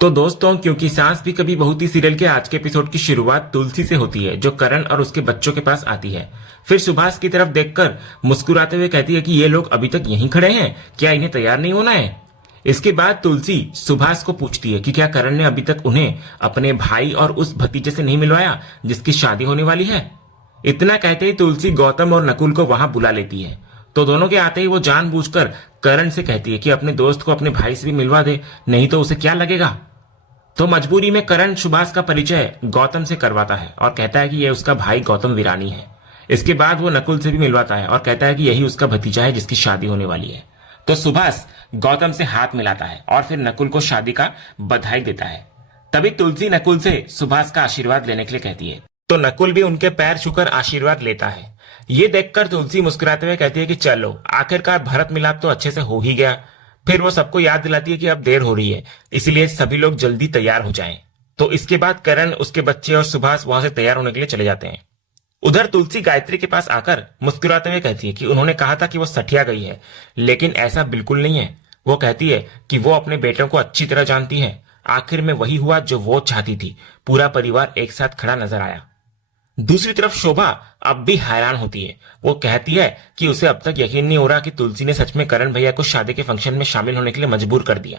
तो दोस्तों, क्योंकि सांस भी कभी बहू थी सीरियल के आज के एपिसोड की शुरुआत तुलसी से होती है, जो करण और उसके बच्चों के पास आती है। फिर सुभाष की तरफ देखकर मुस्कुराते हुए कहती है कि ये लोग अभी तक यहीं खड़े हैं, क्या इन्हें तैयार नहीं होना है। इसके बाद तुलसी सुभाष को पूछती है कि क्या करण ने अभी तक उन्हें अपने भाई और उस भतीजे से नहीं मिलवाया जिसकी शादी होने वाली है। इतना कहते ही तुलसी गौतम और नकुल को वहां बुला लेती है। तो दोनों के आते ही वो जानबूझकर करण से कहती है कि अपने दोस्त को अपने भाई से भी मिलवा दे, नहीं तो उसे क्या लगेगा। तो मजबूरी में करण सुभाष का परिचय गौतम से करवाता है और कहता है कि यह उसका भाई गौतम वीरानी है। इसके बाद वो नकुल से भी मिलवाता है और कहता है कि यही उसका भतीजा है जिसकी शादी होने वाली है। तो सुभाष गौतम से हाथ मिलाता है और फिर नकुल को शादी का बधाई देता है। तभी तुलसी नकुल से सुभाष का आशीर्वाद लेने के लिए कहती है, तो नकुल भी उनके पैर छूकर आशीर्वाद लेता है। ये देखकर तुलसी मुस्कुराते हुए कहती है कि चलो, आखिरकार भरत मिलाप तो अच्छे से हो ही गया। फिर वो सबको याद दिलाती है कि अब देर हो रही है, इसलिए सभी लोग जल्दी तैयार हो जाएं। तो इसके बाद करण, उसके बच्चे और सुभाष वहां से तैयार होने के लिए चले जाते हैं। उधर तुलसी गायत्री के पास आकर मुस्कुराते हुए कहती है कि उन्होंने कहा था कि वो सठिया गई है, लेकिन ऐसा बिल्कुल नहीं है। वो कहती है कि वो अपने बेटों को अच्छी तरह जानती है। आखिर में वही हुआ जो वो चाहती थी, पूरा परिवार एक साथ खड़ा नजर आया। दूसरी तरफ शोभा अब भी हैरान होती है। वो कहती है कि उसे अब तक यकीन नहीं हो रहा कि तुलसी ने सच में करण भैया को शादी के फंक्शन में शामिल होने के लिए मजबूर कर दिया।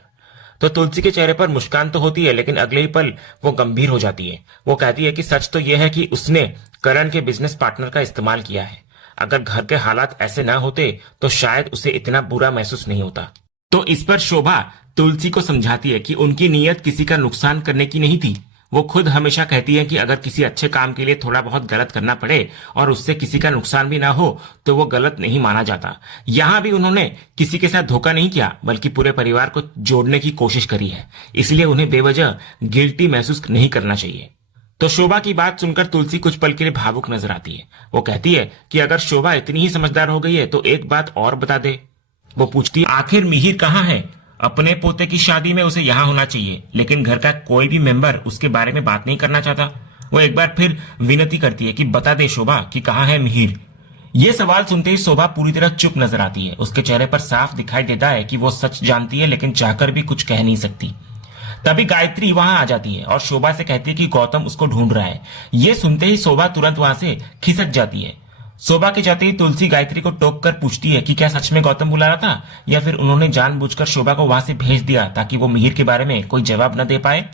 तो तुलसी के चेहरे पर मुस्कान तो होती है, लेकिन अगले ही पल वो गंभीर हो जाती है। वो कहती है कि सच तो यह है कि उसने करण के बिजनेस पार्टनर का इस्तेमाल किया है। अगर घर के हालात ऐसे ना होते तो शायद उसे इतना बुरा महसूस नहीं होता। तो इस पर शोभा तुलसी को समझाती है कि उनकी नीयत किसी का नुकसान करने की नहीं थी। वो खुद हमेशा कहती है कि अगर किसी अच्छे काम के लिए थोड़ा बहुत गलत करना पड़े और उससे किसी का नुकसान भी ना हो तो वो गलत नहीं माना जाता। यहाँ भी उन्होंने किसी के साथ धोखा नहीं किया, बल्कि पूरे परिवार को जोड़ने की कोशिश करी है। इसलिए उन्हें बेवजह गिल्टी महसूस नहीं करना चाहिए। तो शोभा की बात सुनकर तुलसी कुछ पल के लिए भावुक नजर आती है। वो कहती है कि अगर शोभा इतनी ही समझदार हो गई है तो एक बात और बता दे। वो पूछती है, आखिर मिहिर कहाँ है? अपने पोते की शादी में उसे यहाँ होना चाहिए, लेकिन घर का कोई भी मेंबर उसके बारे में बात नहीं करना चाहता। वो एक बार फिर विनती करती है कि बता दे शोभा कि कहाँ है मिहिर। ये सवाल सुनते ही शोभा पूरी तरह चुप नजर आती है। उसके चेहरे पर साफ दिखाई देता है कि वो सच जानती है, लेकिन चाहकर भी कुछ कह नहीं सकती। तभी गायत्री वहां आ जाती है और शोभा से कहती है कि गौतम उसको ढूंढ रहा है। ये सुनते ही शोभा तुरंत वहां से खिसक जाती है। शोभा के जाते ही तुलसी गायत्री को टोक कर पूछती है कि क्या सच में गौतम बुला रहा था, या फिर उन्होंने जानबूझकर शोभा को वहां से भेज दिया ताकि वो मिहिर के बारे में कोई जवाब न दे पाए।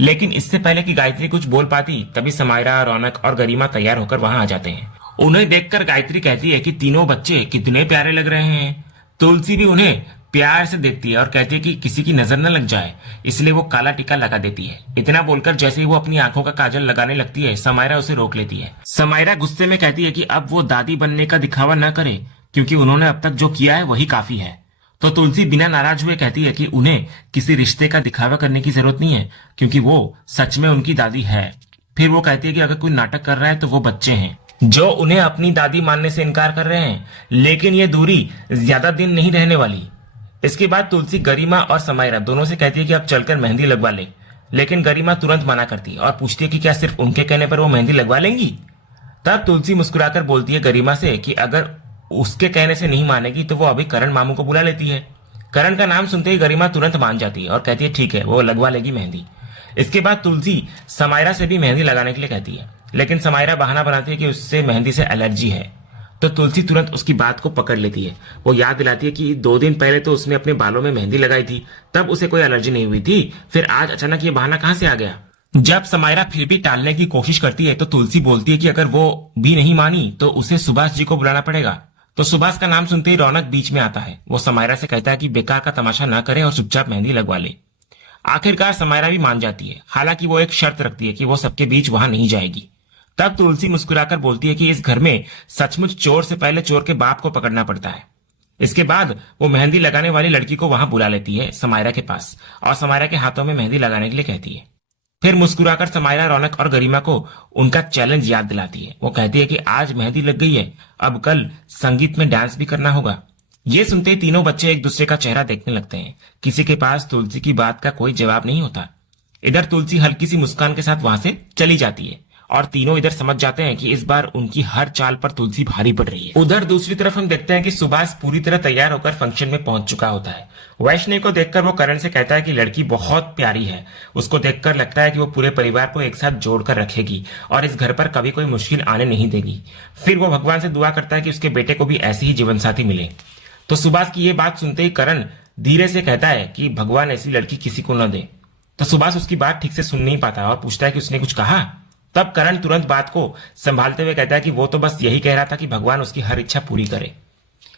लेकिन इससे पहले कि गायत्री कुछ बोल पाती, तभी समायरा, रौनक और गरिमा तैयार होकर वहां आ जाते हैं। उन्हें देखकर गायत्री कहती है कि तीनों बच्चे कितने प्यारे लग रहे हैं। तुलसी भी उन्हें प्यार से देखती है और कहती है कि किसी की नजर न लग जाए, इसलिए वो काला टीका लगा देती है। इतना बोलकर जैसे ही वो अपनी आंखों का काजल लगाने लगती है, समायरा उसे रोक लेती है। समायरा गुस्से में कहती है कि अब वो दादी बनने का दिखावा न करे, क्योंकि उन्होंने अब तक जो किया है वही काफी है। तो तुलसी बिना नाराज हुए कहती है कि उन्हें किसी रिश्ते का दिखावा करने की जरूरत नहीं है, क्योंकि वो सच में उनकी दादी है। फिर वो कहती है कि अगर कोई नाटक कर रहा है तो वो बच्चे हैं जो उन्हें अपनी दादी मानने से इनकार कर रहे हैं, लेकिन ये दूरी ज्यादा दिन नहीं रहने वाली। इसके बाद तुलसी गरिमा और समायरा दोनों से कहती है कि अब चलकर मेहंदी लगवा ले, लेकिन गरिमा तुरंत मना करती है और पूछती है कि क्या सिर्फ उनके कहने पर वो मेहंदी लगवा लेंगी। तब तुलसी मुस्कुराकर बोलती है गरिमा से कि अगर उसके कहने से नहीं मानेगी तो वो अभी करण मामू को बुला लेती है। करण का नाम सुनते ही गरिमा तुरंत मान जाती है और कहती है ठीक है, वो लगवा लेगी मेहंदी। इसके बाद तुलसी समायरा से भी मेहंदी लगाने के लिए कहती है, लेकिन समायरा बहाना बनाती है कि उससे मेहंदी से एलर्जी है। तो तुलसी तुरंत उसकी बात को पकड़ लेती है। वो याद दिलाती है कि 2 दिन पहले तो उसने अपने बालों में मेहंदी लगाई थी, तब उसे कोई एलर्जी नहीं हुई थी, फिर आज अचानक ये बहाना कहां से आ गया। जब समायरा फिर भी टालने की कोशिश करती है तो तुलसी बोलती है कि अगर वो भी नहीं मानी तो उसे सुभाष जी को बुलाना पड़ेगा। तो सुभाष का नाम सुनते ही रौनक बीच में आता है। वो समायरा से कहता है कि बेकार का तमाशा ना करे और चुपचाप मेहंदी लगवा ले। आखिरकार समायरा भी मान जाती है, हालांकि वो एक शर्त रखती है कि वो सबके बीच वहां नहीं जाएगी। तब तुलसी मुस्कुराकर बोलती है कि इस घर में सचमुच चोर से पहले चोर के बाप को पकड़ना पड़ता है। इसके बाद वो मेहंदी लगाने वाली लड़की को वहां बुला लेती है समायरा के पास और समायरा के हाथों में मेहंदी लगाने के लिए कहती है। फिर मुस्कुराकर समायरा रौनक और गरिमा को उनका चैलेंज याद दिलाती है। वो कहती है कि आज मेहंदी लग गई है, अब कल संगीत में डांस भी करना होगा। ये सुनते ही तीनों बच्चे एक दूसरे का चेहरा देखने लगते हैं। किसी के पास तुलसी की बात का कोई जवाब नहीं होता। इधर तुलसी हल्की सी मुस्कान के साथ वहां से चली जाती है और तीनों इधर समझ जाते हैं कि इस बार उनकी हर चाल पर तुलसी भारी पड़ रही है। उधर दूसरी तरफ हम देखते हैं कि सुभाष पूरी तरह तैयार होकर फंक्शन में पहुंच चुका होता है। वैष्णवी को देखकर वो करण से कहता है कि लड़की बहुत प्यारी है। उसको देखकर लगता है कि वो पूरे परिवार को एक साथ जोड़कर रखेगी और इस घर पर कभी कोई मुश्किल आने नहीं देगी। फिर वो भगवान से दुआ करता है कि उसके बेटे को भी ऐसी ही जीवन साथी मिले। तो सुभाष की ये बात सुनते ही करण धीरे से कहता है कि भगवान ऐसी लड़की किसी को न दे। तो सुभाष उसकी बात ठीक से सुन नहीं पाता और पूछता है कि उसने कुछ कहा। तब करण तुरंत बात को संभालते हुए कहता है कि वो तो बस यही कह रहा था कि भगवान उसकी हर इच्छा पूरी करे।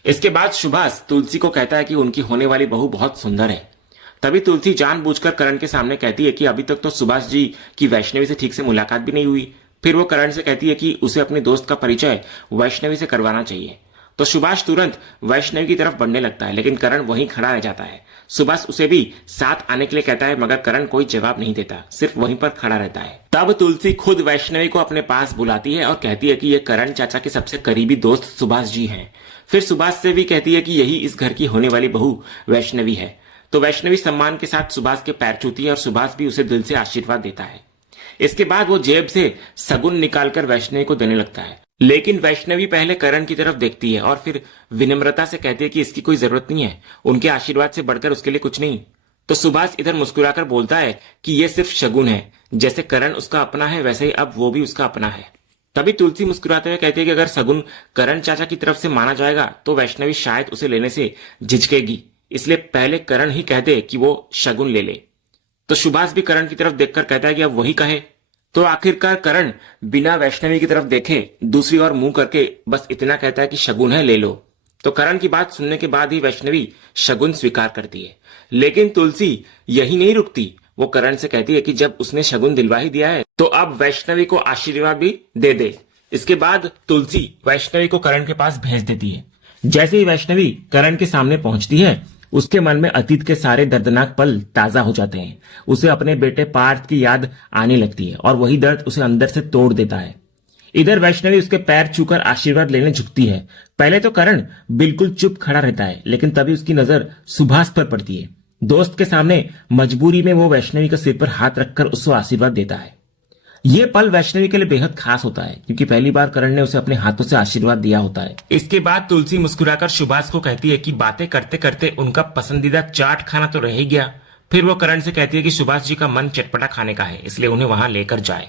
इसके बाद सुभाष तुलसी को कहता है कि उनकी होने वाली बहू बहुत सुंदर है। तभी तुलसी जानबूझकर करण के सामने कहती है कि अभी तक तो सुभाष जी की वैष्णवी से ठीक से मुलाकात भी नहीं हुई। फिर वो करण से कहती है कि उसे अपने दोस्त का परिचय वैष्णवी से करवाना चाहिए। तो सुभाष तुरंत वैष्णवी की तरफ बढ़ने लगता है, लेकिन करण वहीं खड़ा रह जाता है। सुभाष उसे भी साथ आने के लिए कहता है, मगर करण कोई जवाब नहीं देता, सिर्फ वहीं पर खड़ा रहता है। तब तुलसी खुद वैष्णवी को अपने पास बुलाती है और कहती है कि ये करण चाचा के सबसे करीबी दोस्त सुभाष जी हैं। फिर सुभाष से भी कहती है कि यही इस घर की होने वाली बहू वैष्णवी है। तो वैष्णवी सम्मान के साथ सुभाष के पैर छूती है और सुभाष भी उसे दिल से आशीर्वाद देता है। इसके बाद वो जेब से सगुन निकालकर वैष्णवी को देने लगता है, लेकिन वैष्णवी पहले करण की तरफ देखती है और फिर विनम्रता से कहती है कि इसकी कोई जरूरत नहीं है, उनके आशीर्वाद से बढ़कर उसके लिए कुछ नहीं। तो सुभाष इधर मुस्कुराकर बोलता है कि यह सिर्फ शगुन है, जैसे करण उसका अपना है वैसे ही अब वो भी उसका अपना है। तभी तुलसी मुस्कुराते हुए कहती है कि अगर सगुन करण चाचा की तरफ से माना जाएगा तो वैष्णवी शायद उसे लेने से झिझकेगी, इसलिए पहले करण ही कह दे कि वो शगुन ले ले। तो सुभाष भी करण की तरफ देखकर कहता है कि अब वही कहे। तो आखिरकार करण बिना वैष्णवी की तरफ देखे दूसरी ओर मुंह करके बस इतना कहता है कि शगुन है, ले लो। तो करण की बात सुनने के बाद ही वैष्णवी शगुन स्वीकार करती है, लेकिन तुलसी यही नहीं रुकती। वो करण से कहती है कि जब उसने शगुन दिलवा ही दिया है तो अब वैष्णवी को आशीर्वाद भी दे दे। इसके बाद तुलसी वैष्णवी को करण के पास भेज देती है। जैसे ही वैष्णवी करण के सामने पहुंचती है, उसके मन में अतीत के सारे दर्दनाक पल ताजा हो जाते हैं। उसे अपने बेटे पार्थ की याद आने लगती है और वही दर्द उसे अंदर से तोड़ देता है। इधर वैष्णवी उसके पैर छूकर आशीर्वाद लेने झुकती है। पहले तो करण बिल्कुल चुप खड़ा रहता है, लेकिन तभी उसकी नजर सुभाष पर पड़ती है। दोस्त के सामने मजबूरी में वो वैष्णवी के सिर पर हाथ रखकर उसको आशीर्वाद देता है। ये पल वैष्णवी के लिए बेहद खास होता है, क्योंकि पहली बार करण ने उसे अपने हाथों से आशीर्वाद दिया होता है। इसके बाद तुलसी मुस्कुराकर सुभाष को कहती है कि बातें करते करते उनका पसंदीदा चाट खाना तो रह ही गया। फिर वो करण से कहती है कि सुभाष जी का मन चटपटा खाने का है, इसलिए उन्हें वहां लेकर जाए।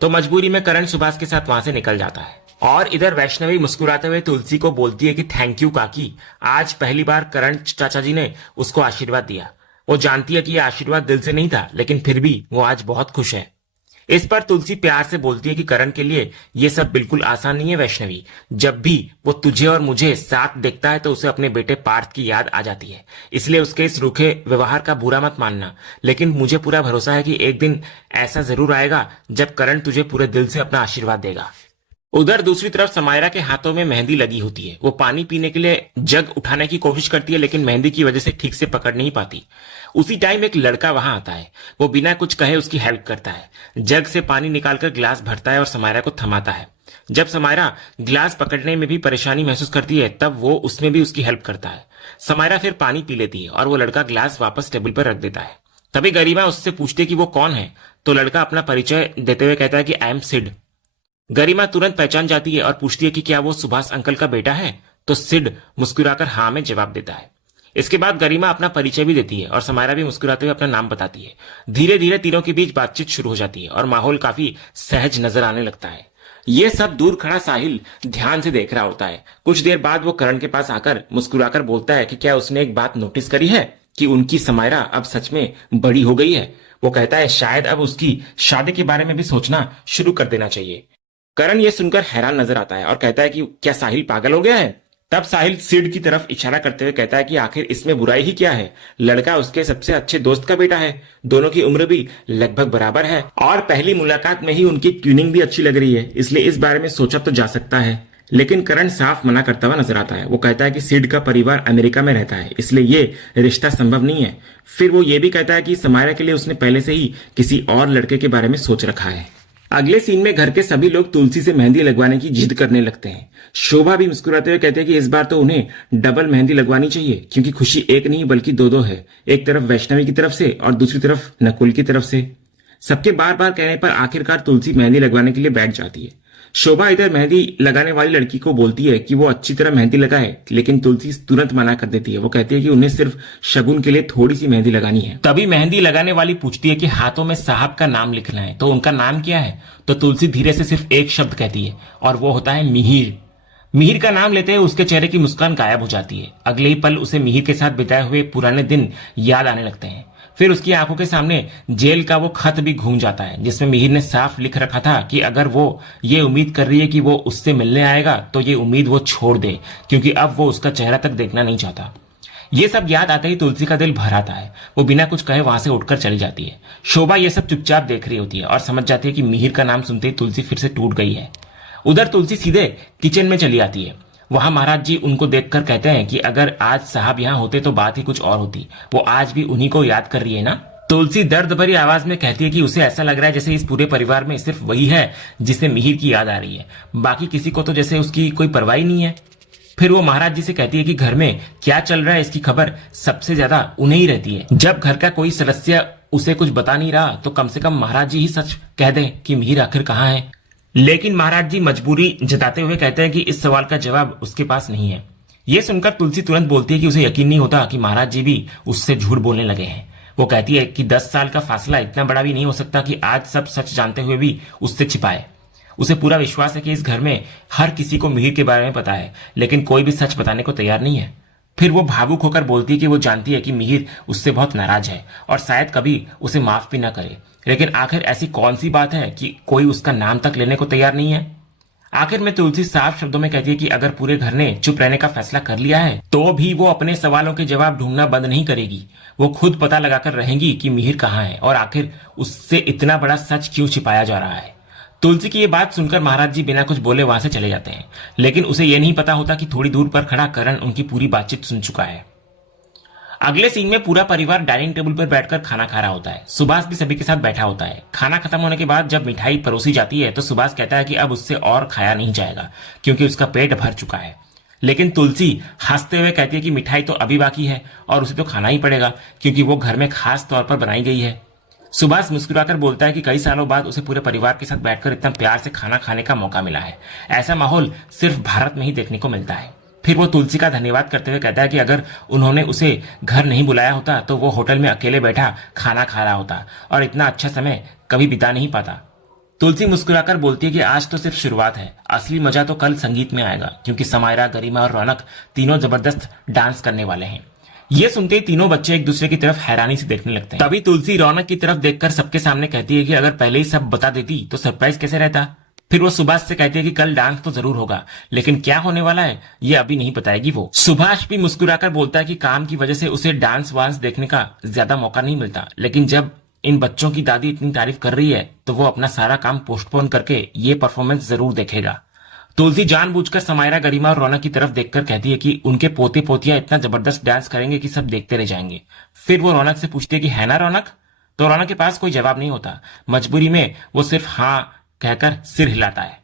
तो मजबूरी में करण सुभाष के साथ वहां से निकल जाता है। और इधर वैष्णवी मुस्कुराते हुए तुलसी को बोलती है कि थैंक यू काकी, आज पहली बार करण चाचा जी ने उसको आशीर्वाद दिया। वो जानती है कि यह आशीर्वाद दिल से नहीं था, लेकिन फिर भी वो आज बहुत खुश है। इस पर तुलसी प्यार से बोलती है कि करण के लिए ये सब बिल्कुल आसान नहीं है वैष्णवी। जब भी वो तुझे और मुझे साथ देखता है तो उसे अपने बेटे पार्थ की याद आ जाती है, इसलिए उसके इस रूखे व्यवहार का बुरा मत मानना। लेकिन मुझे पूरा भरोसा है कि एक दिन ऐसा जरूर आएगा जब करण तुझे पूरे दिल से अपना आशीर्वाद देगा। उधर दूसरी तरफ समायरा के हाथों में मेहंदी लगी होती है। वो पानी पीने के लिए जग उठाने की कोशिश करती है, लेकिन मेहंदी की वजह से ठीक से पकड़ नहीं पाती। उसी टाइम एक लड़का वहां आता है। वो बिना कुछ कहे उसकी हेल्प करता है। जग से पानी निकालकर गिलास भरता है और समायरा को थमाता है। जब समायरा गिलास पकड़ने में भी परेशानी महसूस करती है, तब वो उसमें भी उसकी हेल्प करता है। समायरा फिर पानी पी लेती है और वो लड़का गिलास वापस टेबल पर रख देता है। तभी गरिमा उससे पूछती है कि वो कौन है। तो लड़का अपना परिचय देते हुए कहता है कि आई एम सिड। गरिमा तुरंत पहचान जाती है और पूछती है कि क्या वो सुभाष अंकल का बेटा है। तो सिड मुस्कुराकर हाँ में जवाब देता है। इसके बाद गरिमा अपना परिचय भी देती है और समायरा भी मुस्कुराते हुए अपना नाम बताती है। धीरे धीरे तीनों के बीच बातचीत शुरू हो जाती है और माहौल काफी सहज नजर आने लगता है। ये सब दूर खड़ा साहिल ध्यान से देख रहा होता है। कुछ देर बाद वो करण के पास आकर मुस्कुराकर बोलता है कि क्या उसने एक बात नोटिस करी है कि उनकी समायरा अब सच में बड़ी हो गई है। वो कहता है शायद अब उसकी शादी के बारे में भी सोचना शुरू कर देना चाहिए। करण ये सुनकर हैरान नजर आता है और कहता है कि क्या साहिल पागल हो गया है। तब साहिल सिड की तरफ इशारा करते हुए कहता है कि आखिर इसमें बुराई ही क्या है। लड़का उसके सबसे अच्छे दोस्त का बेटा है, दोनों की उम्र भी लगभग बराबर है और पहली मुलाकात में ही उनकी ट्यूनिंग भी अच्छी लग रही है, इसलिए इस बारे में सोचा तो जा सकता है। लेकिन करण साफ मना करता हुआ नजर आता है। वो कहता है कि सिड का परिवार अमेरिका में रहता है, इसलिए ये रिश्ता संभव नहीं है। फिर वो ये भी कहता है कि समायरा के लिए उसने पहले से ही किसी और लड़के के बारे में सोच रखा है। अगले सीन में घर के सभी लोग तुलसी से मेहंदी लगवाने की जिद करने लगते हैं। शोभा भी मुस्कुराते हुए कहते हैं कि इस बार तो उन्हें डबल मेहंदी लगवानी चाहिए, क्योंकि खुशी एक नहीं बल्कि दो दो है। एक तरफ वैष्णवी की तरफ से और दूसरी तरफ नकुल की तरफ से। सबके बार बार कहने पर आखिरकार तुलसी मेहंदी लगवाने के लिए बैठ जाती है। शोभा इधर मेहंदी लगाने वाली लड़की को बोलती है कि वो अच्छी तरह मेहंदी लगाए, लेकिन तुलसी तुरंत मना कर देती है। वो कहती है कि उन्हें सिर्फ शगुन के लिए थोड़ी सी मेहंदी लगानी है। तभी मेहंदी लगाने वाली पूछती है कि हाथों में साहब का नाम लिखना है, तो उनका नाम क्या है? तो तुलसी धीरे से सिर्फ एक शब्द कहती है और वो होता है मिहिर। मिहिर का नाम लेते ही उसके चेहरे की मुस्कान गायब हो जाती है। अगले ही पल उसे मिहिर के साथ बिताए हुए पुराने दिन याद आने लगते हैं। फिर उसकी आंखों के सामने जेल का वो खत भी घूम जाता है, जिसमें मिहिर ने साफ लिख रखा था कि अगर वो ये उम्मीद कर रही है कि वो उससे मिलने आएगा तो ये उम्मीद वो छोड़ दे, क्योंकि अब वो उसका चेहरा तक देखना नहीं चाहता। ये सब याद आते ही तुलसी का दिल भर आता है। वो बिना कुछ कहे वहां से उठकर चली जाती है। शोभा ये सब चुपचाप देख रही होती है और समझ जाती है कि मिहिर का नाम सुनते ही तुलसी फिर से टूट गई है। उधर तुलसी सीधे किचन में चली आती है। वहां महाराज जी उनको देखकर कहते हैं कि अगर आज साहब यहाँ होते तो बात ही कुछ और होती। वो आज भी उन्हीं को याद कर रही है ना। तुलसी दर्द भरी आवाज में कहती है कि उसे ऐसा लग रहा है जैसे इस पूरे परिवार में सिर्फ वही है जिसे मिहिर की याद आ रही है, बाकी किसी को तो जैसे उसकी कोई परवाह नहीं है। फिर वो महाराज जी से कहती है कि घर में क्या चल रहा है इसकी खबर सबसे ज्यादा उन्हें ही रहती है। जब घर का कोई सदस्य उसे कुछ बता नहीं रहा तो कम से कम महाराज जी ही सच कह दें कि मिहिर आखिर कहाँ है। लेकिन महाराज जी मजबूरी जताते हुए कहते हैं कि इस सवाल का जवाब उसके पास नहीं है। यह सुनकर तुलसी तुरंत बोलती है कि उसे यकीन नहीं होता कि महाराज जी भी उससे झूठ बोलने लगे हैं। वो कहती है कि 10 साल का फासला इतना बड़ा भी नहीं हो सकता कि आज सब सच जानते हुए भी उससे छिपाए। उसे पूरा विश्वास है कि इस घर में हर किसी को मिहिर के बारे में पता है, लेकिन कोई भी सच बताने को तैयार नहीं है। फिर वो भावुक होकर बोलती है कि वो जानती है कि मिहिर उससे बहुत नाराज है और शायद कभी उसे माफ भी ना करे, लेकिन आखिर ऐसी कौन सी बात है कि कोई उसका नाम तक लेने को तैयार नहीं है। आखिर में तुलसी साफ शब्दों में कहती है कि अगर पूरे घर ने चुप रहने का फैसला कर लिया है तो भी वो अपने सवालों के जवाब ढूंढना बंद नहीं करेगी। वो खुद पता लगाकर रहेंगी कि मिहिर कहाँ है और आखिर उससे इतना बड़ा सच क्यों छिपाया जा रहा है। तुलसी की ये बात सुनकर महाराज जी बिना कुछ बोले वहां से चले जाते हैं, लेकिन उसे यह नहीं पता होता कि थोड़ी दूर पर खड़ा करण उनकी पूरी बातचीत सुन चुका है। अगले सीन में पूरा परिवार डाइनिंग टेबल पर बैठकर खाना खा रहा होता है। सुभाष भी सभी के साथ बैठा होता है। खाना खत्म होने के बाद जब मिठाई परोसी जाती है तो सुभाष कहता है कि अब उससे और खाया नहीं जाएगा क्योंकि उसका पेट भर चुका है। लेकिन तुलसी हंसते हुए कहती है कि मिठाई तो अभी बाकी है और उसे तो खाना ही पड़ेगा क्योंकि वो घर में खास तौर पर बनाई गई है। सुभाष मुस्कुराकर बोलता है कि कई सालों बाद उसे पूरे परिवार के साथ बैठकर इतना प्यार से खाना खाने का मौका मिला है। ऐसा माहौल सिर्फ भारत में ही देखने को मिलता है। फिर वो तुलसी का धन्यवाद करते हुए कहता है कि अगर उन्होंने उसे घर नहीं बुलाया होता तो वो होटल में अकेले बैठा खाना खा रहा होता और इतना अच्छा समय कभी बिता नहीं पाता। तुलसी मुस्कुराकर बोलती है कि आज तो सिर्फ शुरुआत है, असली मजा तो कल संगीत में आएगा क्योंकि समायरा, गरिमा और रौनक तीनों जबरदस्त डांस करने वाले हैं। ये सुनते ही तीनों बच्चे एक दूसरे की तरफ हैरानी से देखने लगते हैं। तभी तुलसी रौनक की तरफ देखकर सबके सामने कहती है कि अगर पहले ही सब बता देती तो सरप्राइज कैसे रहता। फिर वो सुभाष से कहती है कि कल डांस तो जरूर होगा, लेकिन क्या होने वाला है ये अभी नहीं बताएगी वो। सुभाष भी मुस्कुराकर बोलता है कि काम की वजह से उसे डांस वांस देखने का ज्यादा मौका नहीं मिलता, लेकिन जब इन बच्चों की दादी इतनी तारीफ कर रही है तो वो अपना सारा काम पोस्टपोन करके ये परफॉर्मेंस जरूर देखेगा। तुलसी जानबूझकर समायरा, गरिमा और रौनक की तरफ देखकर कहती है कि उनके पोते पोतियां इतना जबरदस्त डांस करेंगे कि सब देखते रह जाएंगे। फिर वो रौनक से पूछती है कि है ना रौनक। तो रौनक के पास कोई जवाब नहीं होता। मजबूरी में वो सिर्फ हाँ कहकर सिर हिलाता है।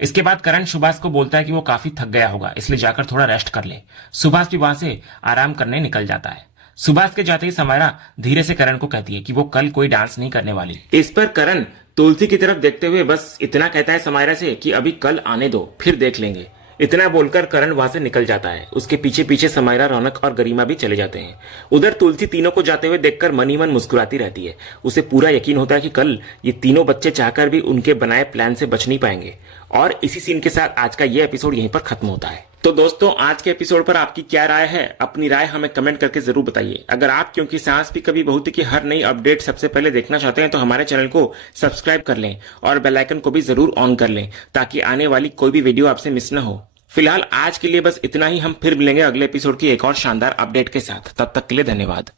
इसके बाद करण सुभाष को बोलता है कि वो काफी थक गया होगा, इसलिए जाकर थोड़ा रेस्ट कर ले। सुभाष भी वहां से आराम करने निकल जाता है। सुभाष के जाते ही समायरा धीरे से करण को कहती है कि वो कल कोई डांस नहीं करने वाली। इस पर करण तुलसी की तरफ देखते हुए बस इतना कहता है समायरा से कि अभी कल आने दो, फिर देख लेंगे। इतना बोलकर करण वहां से निकल जाता है। उसके पीछे पीछे समायरा, रौनक और गरिमा भी चले जाते हैं। उधर तुलसी तीनों को जाते हुए देखकर मन ही मन मुस्कुराती रहती है। उसे पूरा यकीन होता है कि कल ये तीनों बच्चे चाहकर भी उनके बनाए प्लान से बच नहीं पाएंगे। और इसी सीन के साथ आज का ये एपिसोड यहीं पर खत्म होता है। तो दोस्तों, आज के एपिसोड पर आपकी क्या राय है? अपनी राय हमें कमेंट करके जरूर बताइए। अगर आप क्योंकि सांस भी कभी बहू थी की हर नई अपडेट सबसे पहले देखना चाहते हैं तो हमारे चैनल को सब्सक्राइब कर लें और बेल आइकन को भी जरूर ऑन कर लें ताकि आने वाली कोई भी वीडियो आपसे मिस न हो। फिलहाल आज के लिए बस इतना ही। हम फिर मिलेंगे अगले एपिसोड की एक और शानदार अपडेट के साथ। तब तक के लिए धन्यवाद।